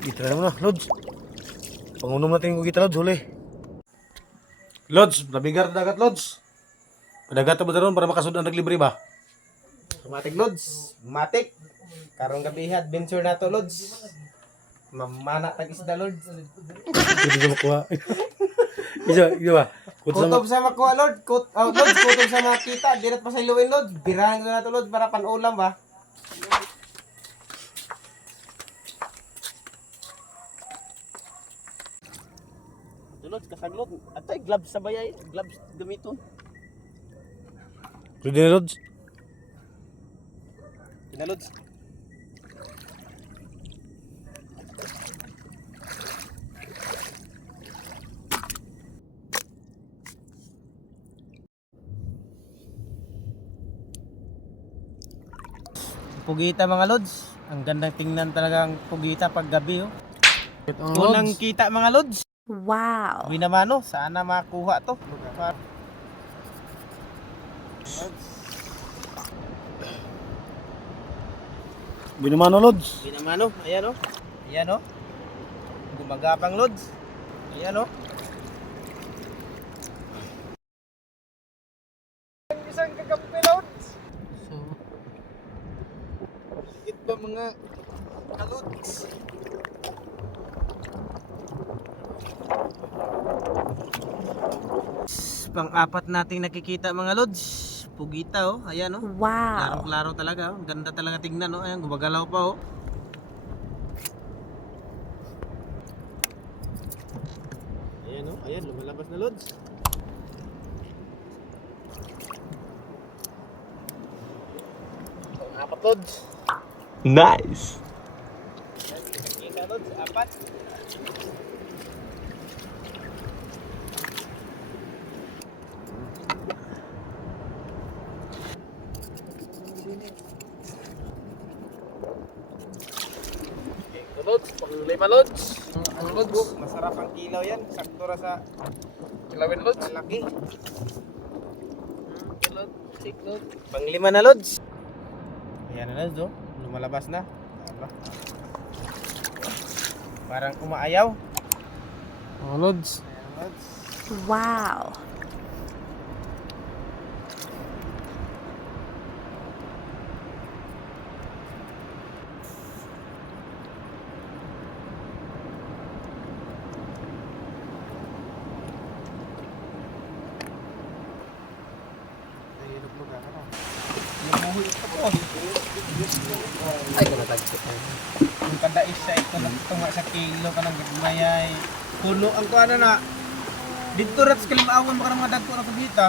Gita na muna, Lods. Pangunom natin yung gita, Lods, huli. Lods, nabigar dagat, Lods. Padagat ba daron para makasud ang naglibre ba? Matik Lods, matik. Karong gabi adventure na to Lods. Mamana tag isda Lods. Hindi ko makuha. Isa ba? Kutob sa makuha Lord, Lods, kutob sa makita, diret pa sa iluwin Lods. Birahan ko na to Lods para panulam ba. Lods, kasaglot. Atay gloves sa bayay, gloves gamiton. Ready na, Lods? Lods. Pugita mga Lods. Ang gandang tingnan talaga ang pugita pag gabi oh. Unang kita mga Lods. Wow. Binamano, sana makuha to. Binumano, Lods. Binamano, ayan oh. Ayan oh. Gumagapang Lods. Ayan oh. Isang kakampi Lods. So, higit ba mga kalods? Pang-apat nating nakikita mga Lods. Pugita oh, ayan oh. Wow. Klaro-klaro talaga oh. Ganda talaga tingnan oh. Ayan, gumagalaw pa oh. Ayan oh, ayan lumalabas na Lods. Apat Lods. Nice. Kita Lods, apat. Lods, pang-lima Lods. Ang Lods, masarap ang kilaw yan. Sakto ra sa kilawin Lods. Malaki. Pang-lima na Lods. Ayan na Lods oh. Lumalabas na. Aba. Parang umaayaw. Oh, Lods. Ayan Lods. Wow. Ay, kung yung kada isa ito nagtunga sa kilo ka ng gagmayay puno ang kuha na dito rat sa kalimawon baka mga dagko na pagita